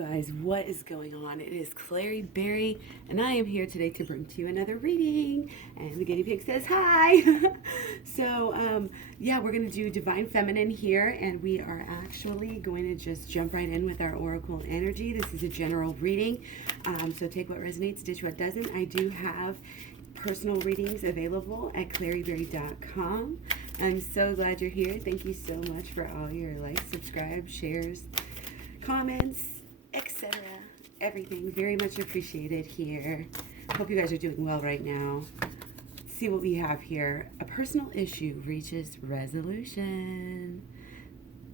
guys, what is going on? It is Clary Berry, and I am here today to bring to you another reading. And the guinea pig says hi. Yeah, we're going to do Divine Feminine here, and we are actually going to just jump right in with our Oracle energy. This is a general reading, so take what resonates, ditch what doesn't. I do have personal readings available at claryberry.com. I'm so glad you're here. Thank you so much for all your likes, subscribes, shares, comments, etc. Everything very much appreciated here. Hope you guys are doing well right now. Let's see what we have here. A personal issue reaches resolution.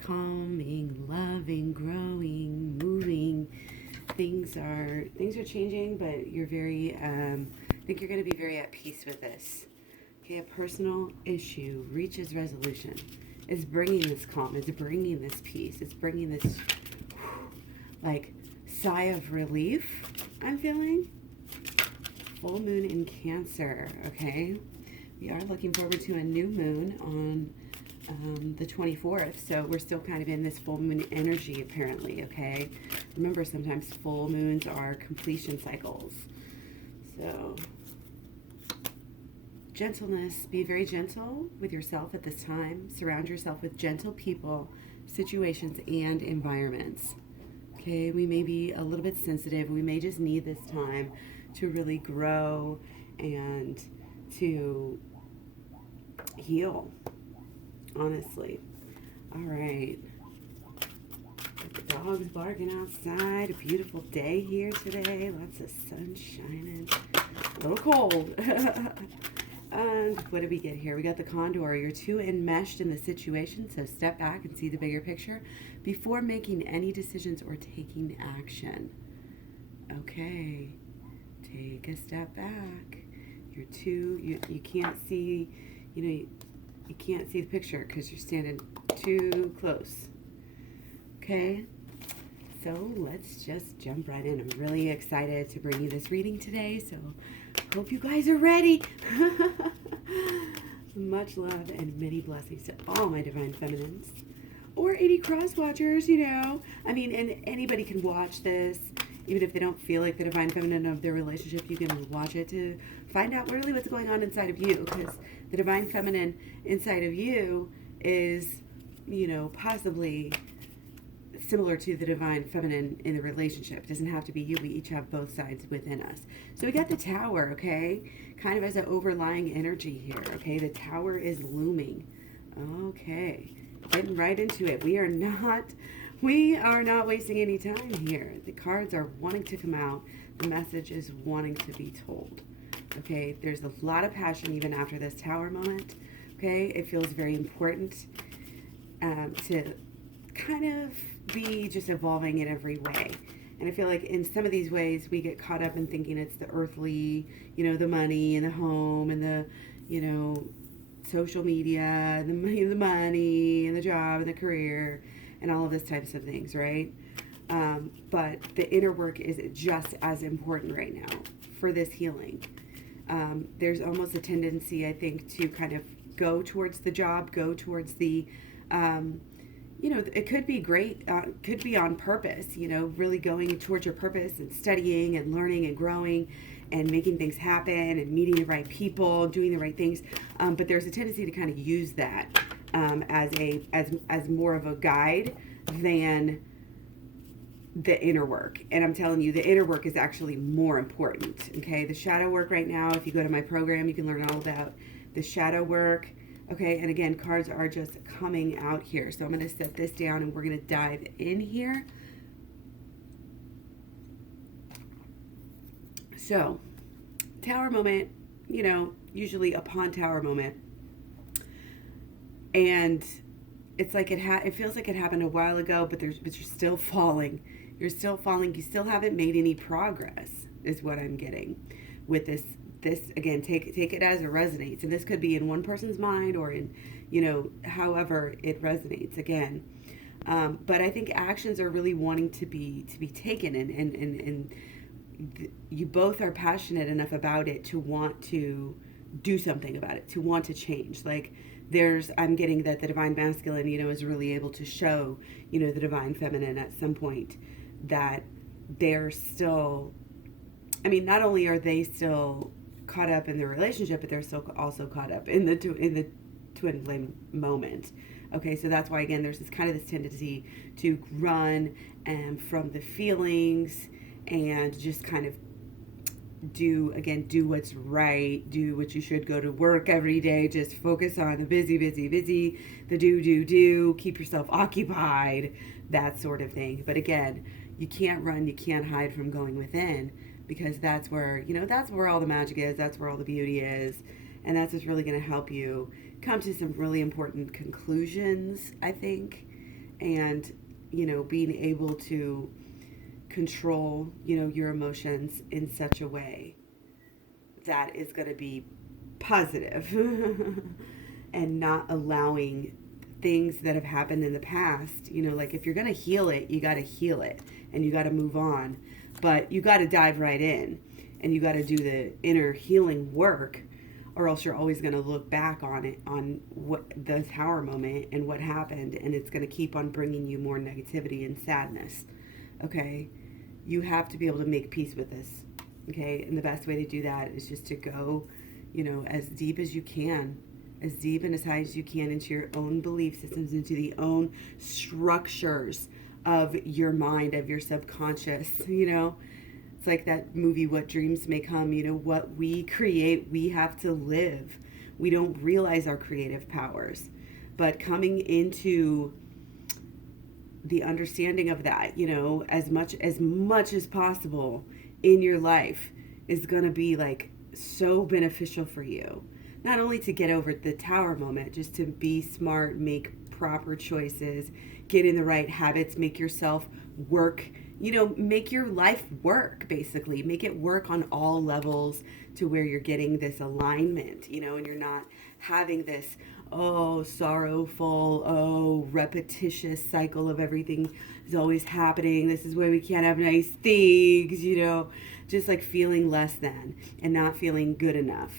Calming, loving, growing, moving. Things are changing, but you're very I think you're going to be very at peace with this. Okay, a personal issue reaches resolution. It's bringing this calm. It's bringing this peace. It's bringing this like sigh of relief I'm feeling. Full moon in Cancer. Okay, we are looking forward to a new moon on the 24th, so we're still kind of in this full moon energy apparently. Okay, remember, sometimes full moons are completion cycles. So gentleness, be very gentle with yourself at this time. Surround yourself with gentle people, situations, and environments. Okay, we may be a little bit sensitive. We may just need this time to really grow and to heal, honestly. All right. Got the dogs barking outside. A beautiful day here today. Lots of sun shining. A little cold. And what did we get here? We got the Condor. You're too enmeshed in the situation, so step back and see the bigger picture before making any decisions or taking action. Okay, take a step back. You're too, you can't see, you can't see the picture because you're standing too close. Okay, so let's just jump right in. I'm really excited to bring you this reading today, so hope you guys are ready. Much love and many blessings to all my Divine Feminines. Or any cross watchers, I mean, and anybody can watch this. Even if they don't feel like the Divine Feminine of their relationship, you can watch it to find out really what's going on inside of you. Because the Divine Feminine inside of you is, possibly similar to the Divine Feminine in the relationship. It doesn't have to be you. We each have both sides within us. So we got the Tower, okay? Kind of as an overlying energy here, okay? The Tower is looming. Okay. Getting right into it. We are not wasting any time here. The cards are wanting to come out. The message is wanting to be told. Okay? There's a lot of passion even after this Tower moment. Okay? It feels very important to kind of be just evolving in every way. And I feel like in some of these ways we get caught up in thinking it's the earthly, the money and the home and the, social media and the money and the job and the career and all of these types of things, right? But the inner work is just as important right now for this healing. There's almost a tendency, I think, to kind of go towards the job, go towards the it could be great, could be on purpose, really going towards your purpose and studying and learning and growing and making things happen and meeting the right people, doing the right things. But there's a tendency to kind of use that as more of a guide than the inner work. And I'm telling you, the inner work is actually more important. Okay, the shadow work right now, if you go to my program, you can learn all about the shadow work. Okay, and again, cards are just coming out here. So I'm going to set this down and we're going to dive in here. So, Tower moment, usually upon Tower moment. And it's like it feels like it happened a while ago, but you're still falling. You're still falling. You still haven't made any progress, is what I'm getting with this. Again, take it as it resonates, and this could be in one person's mind or in however it resonates again. But I think actions are really wanting to be taken, and you both are passionate enough about it to want to do something about it, to want to change. Like I'm getting that the Divine Masculine, is really able to show, the Divine Feminine at some point that they're still, I mean, not only are they still caught up in the relationship, but they're still also caught up in the twin flame moment. Okay, so that's why, again, there's this kind of this tendency to run from the feelings and just kind of do what's right, do what you should, go to work every day, just focus on the busy, the do, keep yourself occupied, that sort of thing. But again, you can't run, you can't hide from going within, because that's where, that's where all the magic is, that's where all the beauty is, and that's what's really going to help you come to some really important conclusions, I think, and, being able to control, your emotions in such a way that is going to be positive and not allowing things that have happened in the past, like if you're going to heal it, you got to heal it and you got to move on, but you got to dive right in and you got to do the inner healing work, or else you're always going to look back on it, on what the tower moment and what happened, and it's going to keep on bringing you more negativity and sadness. Okay, you have to be able to make peace with this. Okay, and the best way to do that is just to go, as deep as you can, as deep and as high as you can into your own belief systems, into the own structures of your mind, of your subconscious. It's like that movie, What Dreams May Come. What we create, we have to live. We don't realize our creative powers, but coming into the understanding of that, as much as possible in your life is going to be like so beneficial for you. Not only to get over the tower moment, just to be smart, make proper choices, get in the right habits, make yourself work, make your life work, basically. Make it work on all levels to where you're getting this alignment, and you're not having this, sorrowful, repetitious cycle of everything is always happening. This is why we can't have nice things, just like feeling less than and not feeling good enough.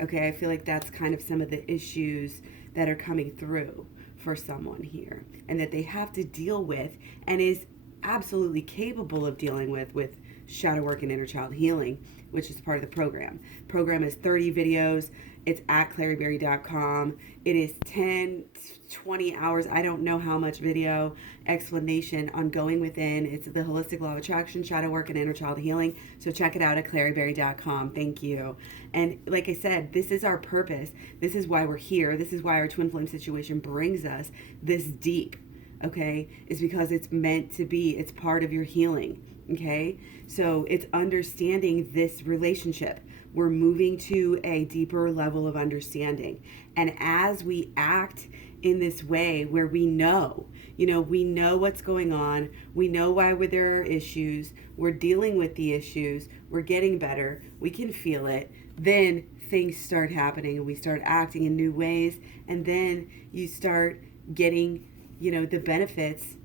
Okay, I feel like that's kind of some of the issues that are coming through for someone here, and that they have to deal with, and is absolutely capable of dealing with shadow work and inner child healing, which is part of the program. Program is 30 videos. It's at claryberry.com. It is 10, 20 hours. I don't know how much video explanation on going within. It's the holistic law of attraction, shadow work, and inner child healing. So check it out at claryberry.com. Thank you. And like I said, this is our purpose. This is why we're here. This is why our twin flame situation brings us this deep. Okay? It's because it's meant to be. It's part of your healing. Okay? So it's understanding this relationship. We're moving to a deeper level of understanding. And as we act in this way where we know what's going on, we know why there are issues, we're dealing with the issues, we're getting better, we can feel it, then things start happening and we start acting in new ways, and then you start getting, the benefits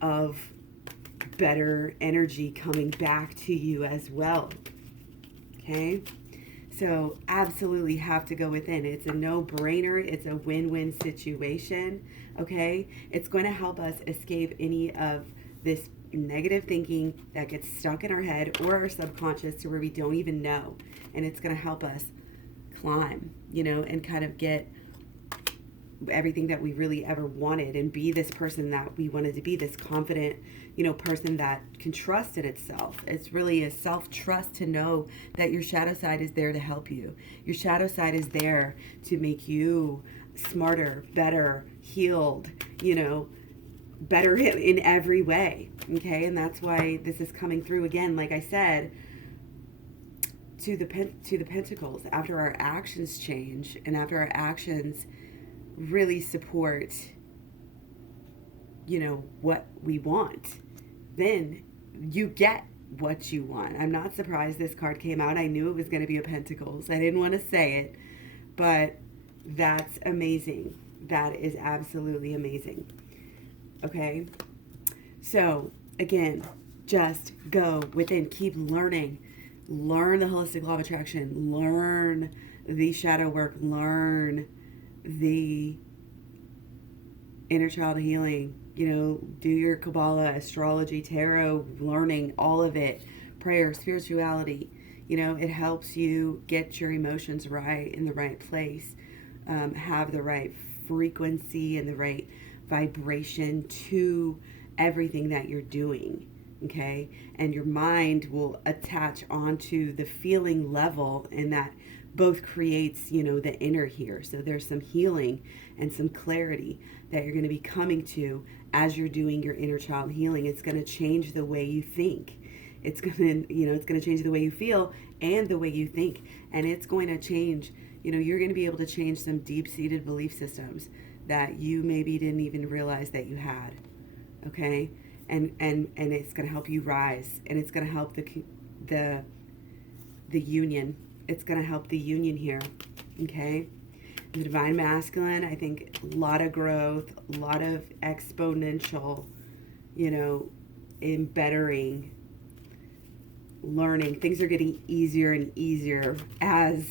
of better energy coming back to you as well. Okay? So absolutely have to go within. It's a no-brainer. It's a win-win situation, okay? It's going to help us escape any of this negative thinking that gets stuck in our head or our subconscious to where we don't even know. And it's going to help us climb, and kind of get everything that we really ever wanted and be this person that we wanted to be, this confident, person that can trust in itself. It's really a self-trust to know that your shadow side is there to help you. Your shadow side is there to make you smarter, better, healed, better in every way. Okay. And that's why this is coming through again, like I said, to the pentacles. After our actions change and after our actions really support, what we want, then you get what you want. I'm not surprised this card came out. I knew it was going to be a Pentacles. I didn't want to say it, but that's amazing. That is absolutely amazing. Okay. So again, just go within, keep learning, learn the holistic law of attraction, learn the shadow work, learn the inner child healing, do your Kabbalah, astrology, tarot, learning, all of it, prayer, spirituality. It helps you get your emotions right in the right place, have the right frequency and the right vibration to everything that you're doing. Okay, and your mind will attach onto the feeling level, and that both creates the inner here. So there's some healing and some clarity that you're going to be coming to as you're doing your inner child healing. It's going to change the way you think. It's going to it's going to change the way you feel and the way you think, and it's going to change. You're going to be able to change some deep-seated belief systems that you maybe didn't even realize that you had. Okay, and it's going to help you rise, and it's going to help the union. It's going to help the union here. Okay, the divine masculine, I think, a lot of growth, a lot of exponential, embettering, learning. Things are getting easier and easier as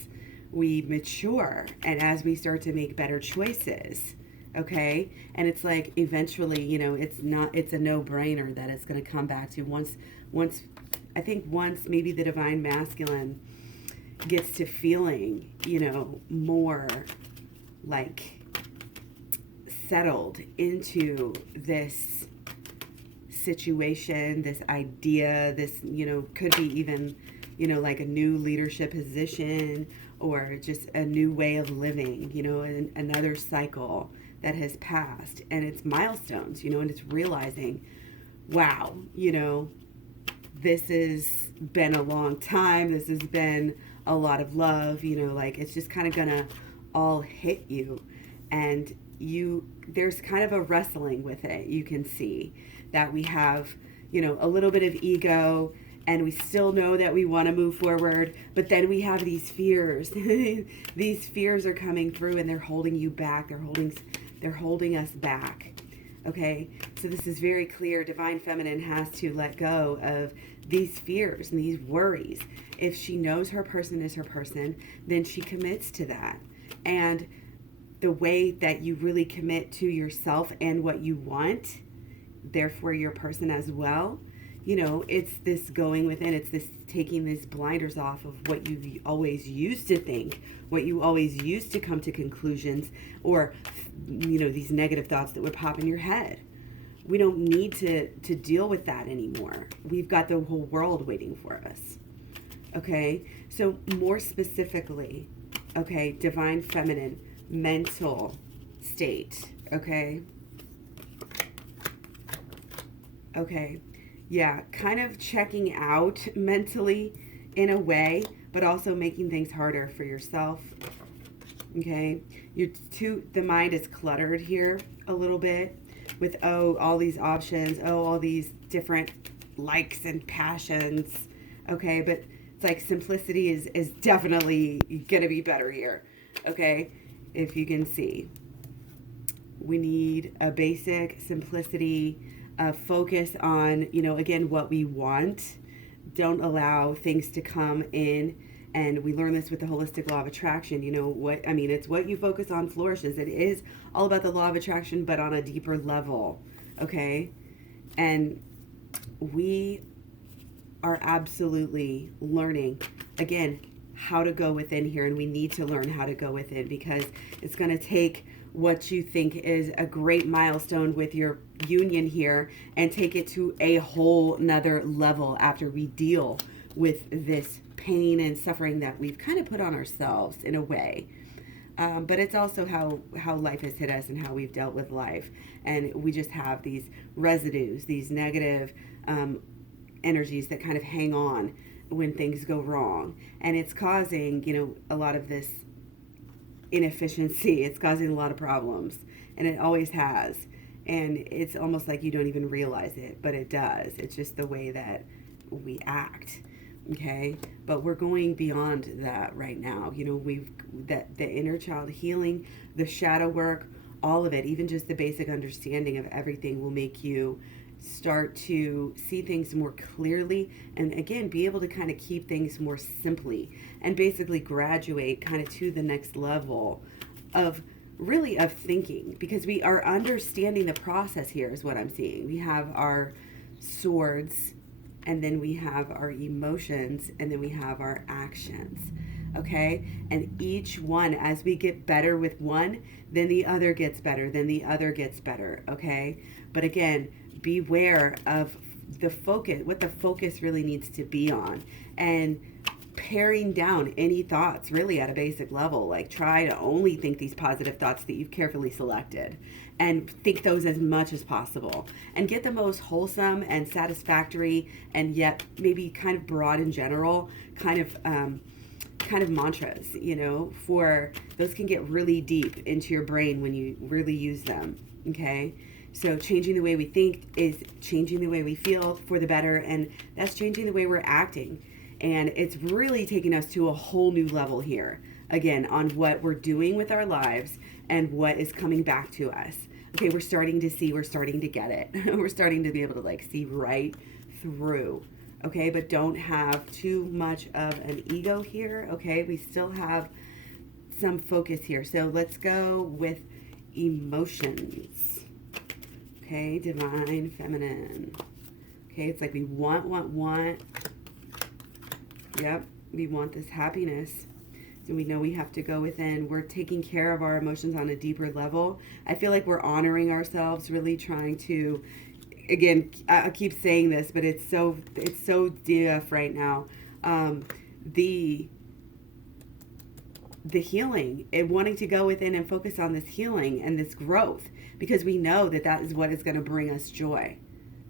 we mature and as we start to make better choices. Okay, and it's like eventually, it's a no-brainer that it's going to come back to once maybe the divine masculine gets to feeling, more like settled into this situation, this idea, this, could be even, like a new leadership position or just a new way of living, another cycle that has passed, and it's milestones, and it's realizing, wow, this has been a long time. This has been a lot of love, like it's just kind of gonna all hit you, and there's kind of a wrestling with it. You can see that we have, a little bit of ego, and we still know that we want to move forward, but then we have these fears. These fears are coming through, and they're holding you back. They're holding us back. Okay, so this is very clear. Divine Feminine has to let go of these fears and these worries. If she knows her person is her person, then she commits to that. And the way that you really commit to yourself and what you want, therefore your person as well, it's this going within. It's this taking these blinders off of what you always used to think, what you always used to come to conclusions, or these negative thoughts that would pop in your head. We don't need to deal with that anymore. We've got the whole world waiting for us. Okay, so more specifically, okay, divine feminine mental state. Okay, yeah, kind of checking out mentally in a way, but also making things harder for yourself. Okay, the mind is cluttered here a little bit with all these options, all these different likes and passions. Okay, but it's like simplicity is definitely gonna be better here. Okay, if you can see, we need a basic simplicity, focus on again what we want. Don't allow things to come in. And we learn this with the holistic law of attraction. It's what you focus on flourishes. It is all about the law of attraction, but on a deeper level, okay? And we are absolutely learning, again, how to go within here. And we need to learn how to go within, because it's going to take what you think is a great milestone with your union here and take it to a whole nother level after we deal with this pain and suffering that we've kind of put on ourselves in a way. But it's also how life has hit us and how we've dealt with life. And we just have these residues, these negative energies that kind of hang on when things go wrong. And it's causing, a lot of this inefficiency. It's causing a lot of problems. And it always has. And it's almost like you don't even realize it, but it does. It's just the way that we act. Okay, but we're going beyond that right now. The inner child healing, the shadow work, all of it, even just the basic understanding of everything will make you start to see things more clearly, and again, be able to kind of keep things more simply and basically graduate kind of to the next level of really of thinking, because we are understanding the process here is what I'm seeing. We have our swords, and then we have our emotions, and then we have our actions. Okay? And each one, as we get better with one, then the other gets better, then the other gets better. Okay? But again, beware of the focus, what the focus really needs to be on, and paring down any thoughts really at a basic level. Like, try to only think these positive thoughts that you've carefully selected, and think those as much as possible, and get the most wholesome and satisfactory, and yet maybe kind of broad in general kind of mantras, for those can get really deep into your brain when you really use them. Okay? So changing the way we think is changing the way we feel for the better, and that's changing the way we're acting. And it's really taking us to a whole new level here, again, on what we're doing with our lives and what is coming back to us. Okay, we're starting to get it. We're starting to be able to see right through. Okay, but don't have too much of an ego here. Okay, we still have some focus here. So let's go with emotions. Okay, divine feminine. Okay, it's like we want. Yep, we want this happiness. So we know we have to go within. We're taking care of our emotions on a deeper level. I feel like we're honoring ourselves, really trying to, again, I keep saying this, but it's so DF right now. The healing, and wanting to go within and focus on this healing and this growth, because we know that is what is going to bring us joy.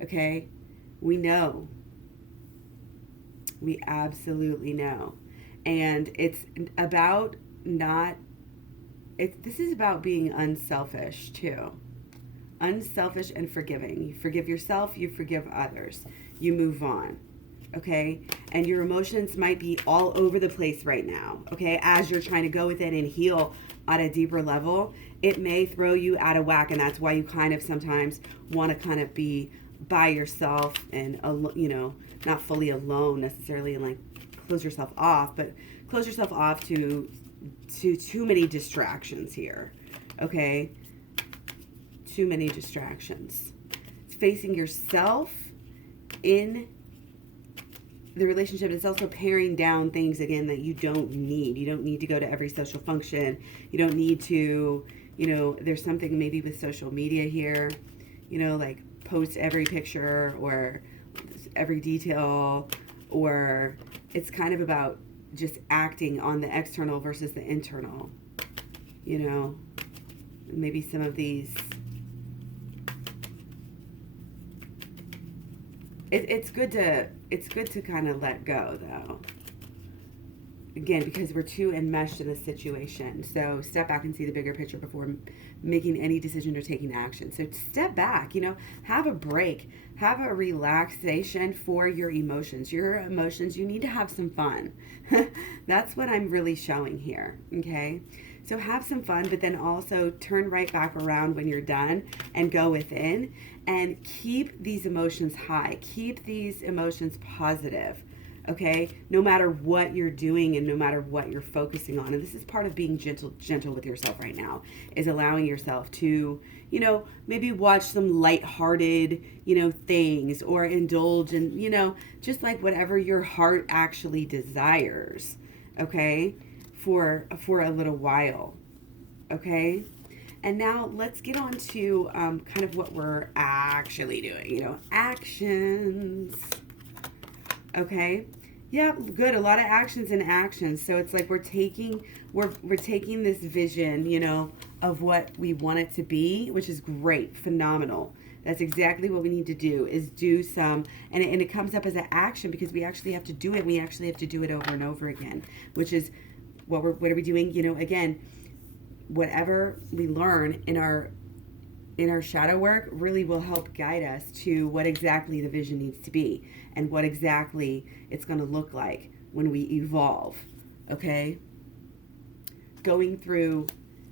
Okay? We know. We absolutely know. And it's about this is about being unselfish too. Unselfish and forgiving. You forgive yourself, you forgive others. You move on. Okay? And your emotions might be all over the place right now. Okay? As you're trying to go within and heal at a deeper level, it may throw you out of whack, and that's why you kind of sometimes want to kind of be by yourself and, not fully alone necessarily, and close yourself off, but close yourself off to too many distractions here. Okay? Too many distractions. It's facing yourself in the relationship. It's also paring down things, again, that you don't need. You don't need to go to every social function. You don't need to, there's something maybe with social media here, post every picture or every detail, or it's kind of about just acting on the external versus the internal. Maybe some of these, it's good to kind of let go, though, again, because we're too enmeshed in the situation. So step back and see the bigger picture before making any decision or taking action. So step back, have a break, have a relaxation for your emotions. Your emotions, you need to have some fun. That's what I'm really showing here. Okay? So have some fun, but then also turn right back around when you're done and go within and keep these emotions high. Keep these emotions positive. Okay, no matter what you're doing and no matter what you're focusing on. And this is part of being gentle with yourself right now, is allowing yourself to, maybe watch some lighthearted, things, or indulge in, just whatever your heart actually desires. Okay, for a little while. Okay. And now let's get on to kind of what we're actually doing, actions. Okay. Yeah, good. A lot of actions and actions. So it's like we're taking this vision, of what we want it to be, which is great, phenomenal. That's exactly what we need to do, is do some, and it comes up as an action because we actually have to do it. We actually have to do it over and over again, which is what are we doing? Again, whatever we learn in our shadow work really will help guide us to what exactly the vision needs to be and what exactly it's going to look like when we evolve. Okay? Going through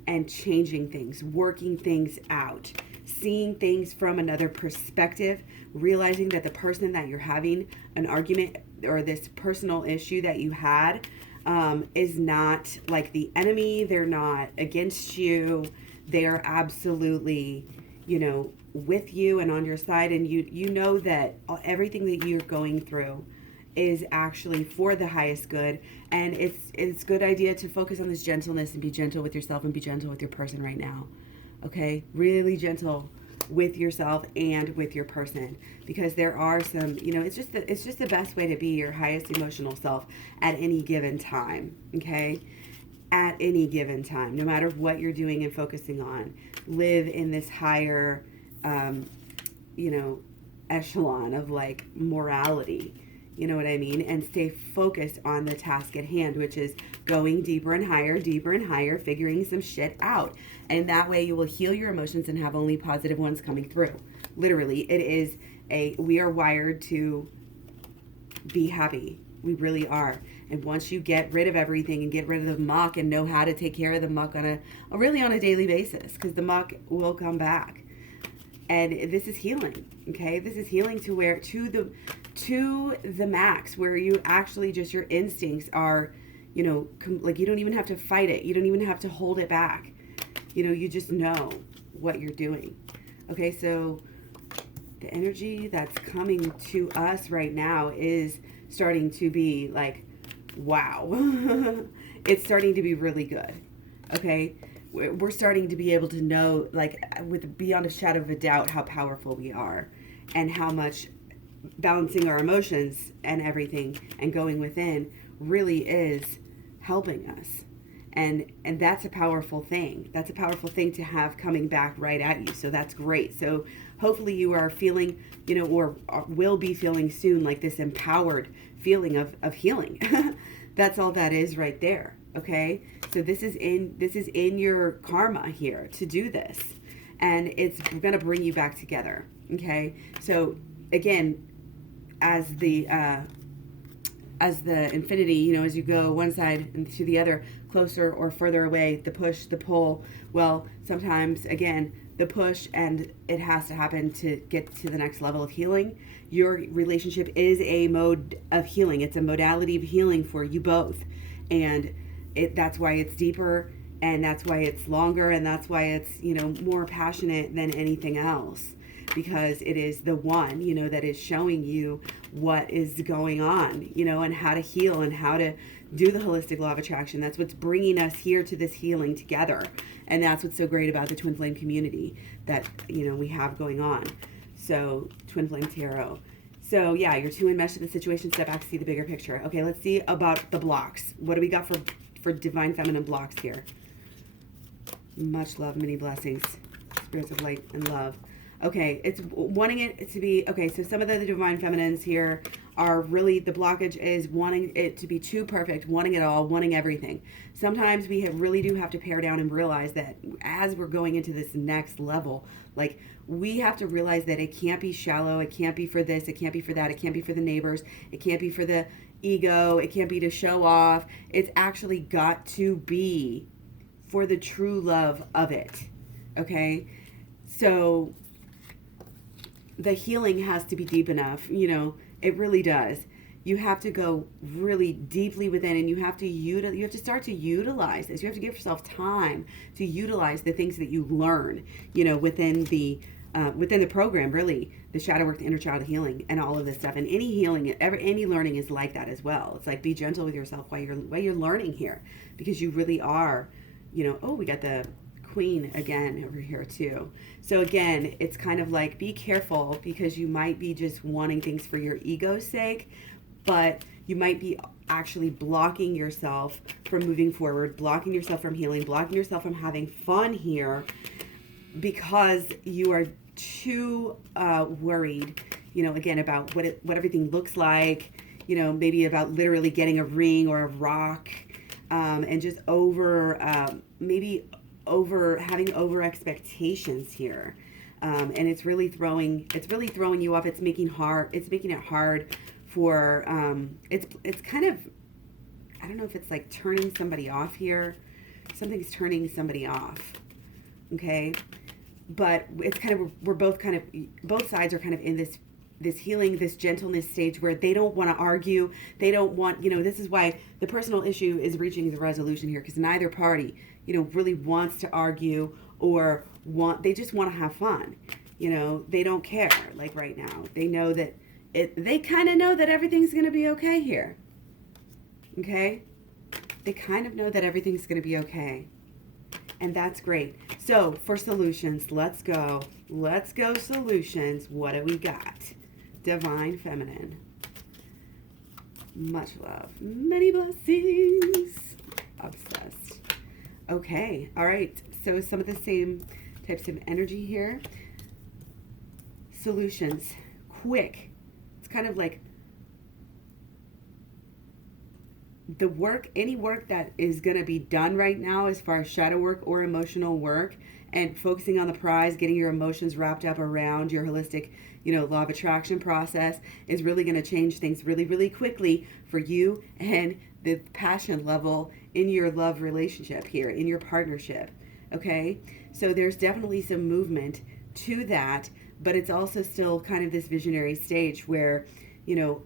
and changing things, working things out, seeing things from another perspective, realizing that the person that you're having an argument or this personal issue that you had is not like the enemy. They're not against you. they are absolutely, with you and on your side, and you know that everything that you're going through is actually for the highest good. And it's a good idea to focus on this gentleness and be gentle with yourself and be gentle with your person right now. Okay, really gentle with yourself and with your person, because there are some, it's just the best way to be your highest emotional self at any given time. Okay, at any given time, no matter what you're doing and focusing on, live in this higher echelon of like morality, you know what I mean? And stay focused on the task at hand, which is going deeper and higher, figuring some shit out. And that way you will heal your emotions and have only positive ones coming through. Literally, we are wired to be happy. We really are. And once you get rid of everything and get rid of the muck and know how to take care of the muck on a daily basis, because the muck will come back. And this is healing, okay? This is healing to the max, where you actually just, your instincts are, like you don't even have to fight it. You don't even have to hold it back. You just know what you're doing. Okay, so the energy that's coming to us right now is starting to be like, wow. It's starting to be really good. Okay, we're starting to be able to know, like, with beyond a shadow of a doubt, how powerful we are, and how much balancing our emotions and everything and going within really is helping us. And that's a powerful thing. That's a powerful thing to have coming back right at you. So that's great. So hopefully you are feeling, or will be feeling soon, like this empowered feeling of healing. That's all that is right there. Okay. So this is in your karma here to do this, and it's going to bring you back together. Okay. So again, as the infinity, as you go one side and to the other, closer or further away, the push, the pull, well, sometimes, again, the push, and it has to happen to get to the next level of healing. Your relationship is a mode of healing. It's a modality of healing for you both. And that's why it's deeper, and that's why it's longer, and that's why it's, more passionate than anything else. Because it is the one, that is showing you what is going on, and how to heal and how to do the holistic law of attraction. That's what's bringing us here to this healing together. And that's what's so great about the Twin Flame community that, we have going on. So, Twin Flame Tarot. So, yeah, you're too enmeshed in the situation. Step back to see the bigger picture. Okay, let's see about the blocks. What do we got for Divine Feminine blocks here? Much love, many blessings. Spirits of light and love. Okay, it's wanting it to be, okay, so some of the Divine Feminines here are really, the blockage is wanting it to be too perfect, wanting it all, wanting everything. Sometimes we really do have to pare down and realize that as we're going into this next level, like, we have to realize that it can't be shallow, it can't be for this, it can't be for that, it can't be for the neighbors, it can't be for the ego, it can't be to show off. It's actually got to be for the true love of it, okay? So the healing has to be deep enough, it really does. You have to go really deeply within, and you have to start to utilize this. You have to give yourself time to utilize the things that you learn, within the program, really, the shadow work, the inner child healing, and all of this stuff. And any healing, any learning is like that as well. It's like, be gentle with yourself while you're learning here, because you really are, oh, we got the Queen again over here too. So again, it's kind of like, be careful, because you might be just wanting things for your ego's sake, but you might be actually blocking yourself from moving forward, blocking yourself from healing, blocking yourself from having fun here, because you are too worried, again, about what everything looks like, maybe about literally getting a ring or a rock, and just having over expectations here, and it's really throwing you off. It's making it hard for it's kind of, I don't know if it's like turning somebody off here. Something's turning somebody off, okay? But it's kind of, both sides are kind of in this healing, this gentleness stage where they don't want to argue. They don't want, this is why the personal issue is reaching the resolution here, because neither party, really wants to argue or they just want to have fun. You know, they don't care. Like right now, they know that they kind of know that everything's going to be okay here. Okay? They kind of know that everything's going to be okay. And that's great. So for solutions, let's go. Let's go solutions. What do we got? Divine Feminine. Much love. Many blessings. Obsessed. Okay. All right. So some of the same types of energy here. Solutions. Quick. It's kind of like the work, any work that is going to be done right now as far as shadow work or emotional work, and focusing on the prize, getting your emotions wrapped up around your holistic, law of attraction process is really going to change things really, really quickly for you and the passion level in your love relationship here, in your partnership. Okay? So there's definitely some movement to that, but it's also still kind of this visionary stage where,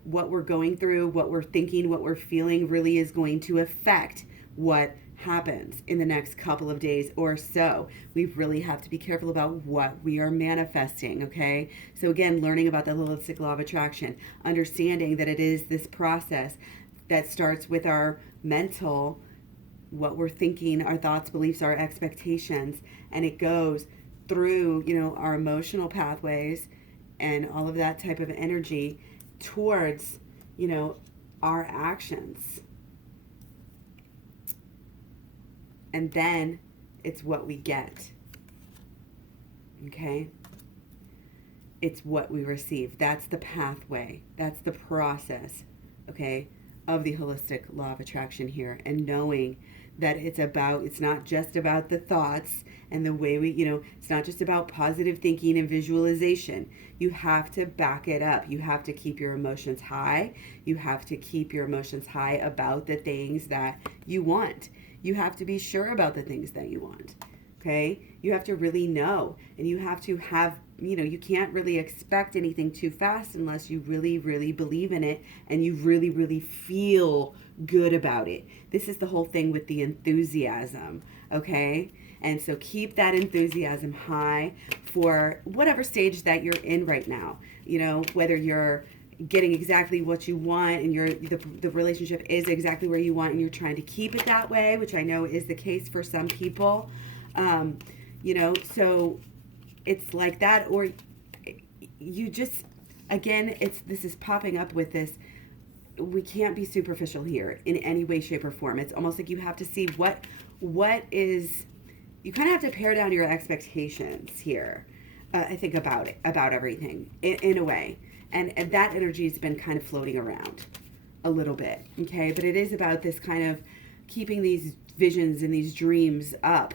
what we're going through, what we're thinking, what we're feeling really is going to affect what happens in the next couple of days or so. We really have to be careful about what we are manifesting, okay? So again, learning about the holistic law of attraction, understanding that it is this process that starts with our mental, what we're thinking, our thoughts, beliefs, our expectations, and it goes through, our emotional pathways and all of that type of energy towards, our actions. And then it's what we get. Okay? It's what we receive. That's the pathway. That's the process, okay, of the holistic law of attraction here. And knowing that it's not just about the thoughts and the way it's not just about positive thinking and visualization. You have to back it up. You have to keep your emotions high. You have to keep your emotions high about the things that you want. You have to be sure about the things that you want. Okay? You have to really know, and you have to have, you can't really expect anything too fast unless you really, really believe in it and you really, really feel good about it. This is the whole thing with the enthusiasm, okay? And so keep that enthusiasm high for whatever stage that you're in right now. Whether you're getting exactly what you want and the relationship is exactly where you want and you're trying to keep it that way, which I know is the case for some people. So it's like that, or you just, again, this is popping up with this. We can't be superficial here in any way, shape, or form. It's almost like you have to see what is, you kind of have to pare down your expectations here, I think, about everything in a way. And that energy has been kind of floating around a little bit, okay? But it is about this kind of keeping these visions and these dreams up,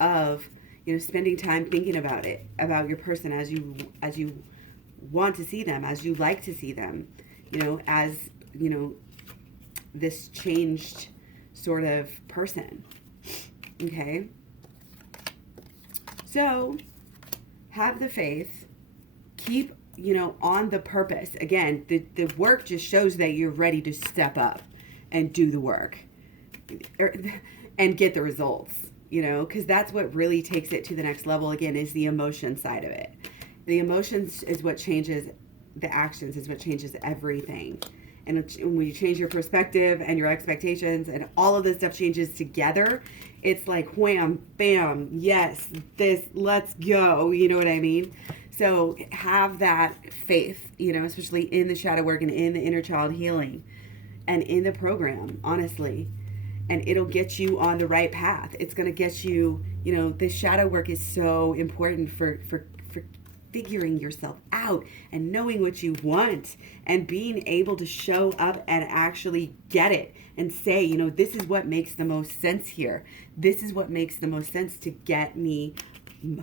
of, spending time thinking about it, about your person as you want to see them, as you like to see them, as, this changed sort of person, okay? So have the faith, keep, on the purpose. Again, the work just shows that you're ready to step up and do the work and get the results, because that's what really takes it to the next level, again, is the emotion side of it. The emotions is what changes, the actions is what changes everything. And when you change your perspective and your expectations and all of this stuff changes together, it's like wham, bam, yes, let's go. You know what I mean? So have that faith, especially in the shadow work and in the inner child healing and in the program, honestly. And it'll get you on the right path. It's going to get you, this shadow work is so important for figuring yourself out and knowing what you want and being able to show up and actually get it and say, this is what makes the most sense here. This is what makes the most sense to get me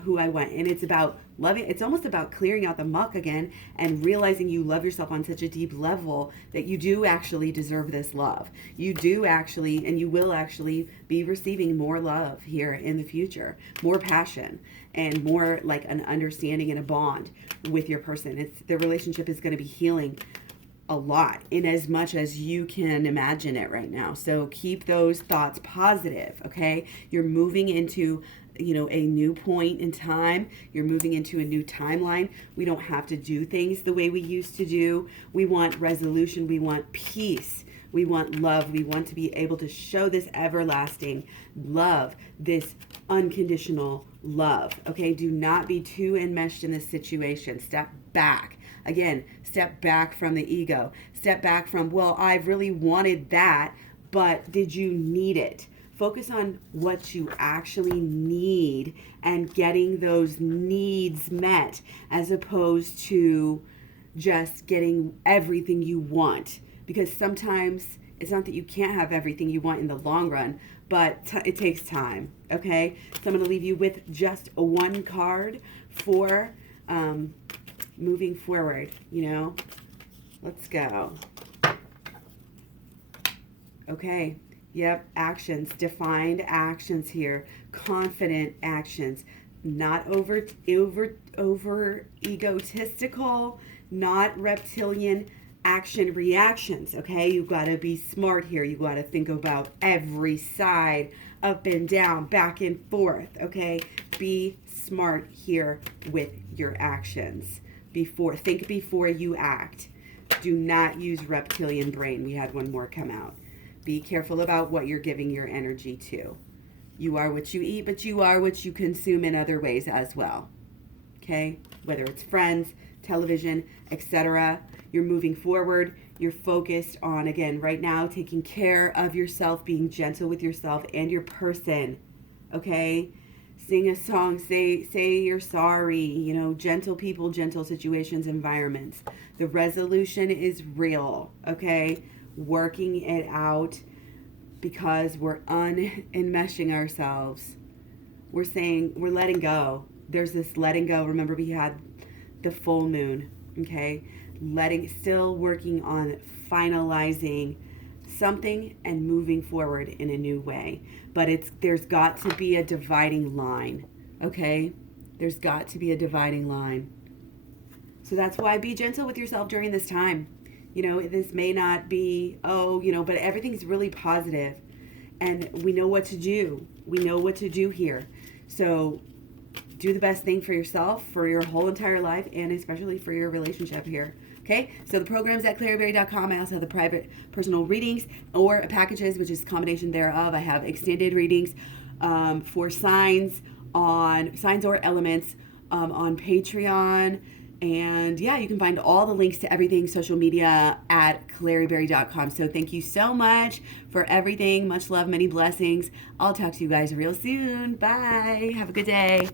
who I want. And it's about loving, it's almost about clearing out the muck again and realizing you love yourself on such a deep level that you do actually deserve this love. You do actually, and you will actually be receiving more love here in the future, more passion and more like an understanding and a bond with your person. The relationship is going to be healing a lot in as much as you can imagine it right now. So keep those thoughts positive, okay? You're moving into a new point in time. You're moving into a new timeline. We don't have to do things the way we used to do. We want resolution. We want peace. We want love. We want to be able to show this everlasting love, this unconditional love. Okay, do not be too enmeshed in this situation. Step back. Again, step back from the ego. Step back from, well, I really wanted that, but did you need it? Focus on what you actually need and getting those needs met, as opposed to just getting everything you want. Because sometimes it's not that you can't have everything you want in the long run, but it takes time, okay? So I'm going to leave you with just one card for moving forward, Let's go. Okay. Yep, actions, defined actions here, confident actions, not over egotistical, not reptilian action reactions. Okay, you got to be smart here. You got to think about every side, up and down, back and forth. Okay, be smart here with your actions. Think before you act. Do not use reptilian brain. We had one more come out. Be careful about what you're giving your energy to. You are what you eat, but you are what you consume in other ways as well. Okay? Whether it's friends, television, etc. You're moving forward. You're focused on, again, right now, taking care of yourself, being gentle with yourself and your person. Okay? Sing a song. Say you're sorry. Gentle people, gentle situations, environments. The resolution is real. Okay? Working it out, because we're unenmeshing ourselves. We're saying we're letting go. There's this letting go. Remember, we had the full moon, okay? Still working on finalizing something and moving forward in a new way. But there's got to be a dividing line, okay? There's got to be a dividing line. So that's why be gentle with yourself during this time. This may not be, but everything's really positive, and we know what to do. We know what to do here. So do the best thing for yourself, for your whole entire life, and especially for your relationship here. Okay, so the program's at claryberry.com. I also have the private personal readings or packages, which is a combination thereof. I have extended readings for signs or elements on Patreon. And yeah, you can find all the links to everything social media at claryberry.com. So thank you so much for everything. Much love, many blessings. I'll talk to you guys real soon. Bye. Have a good day.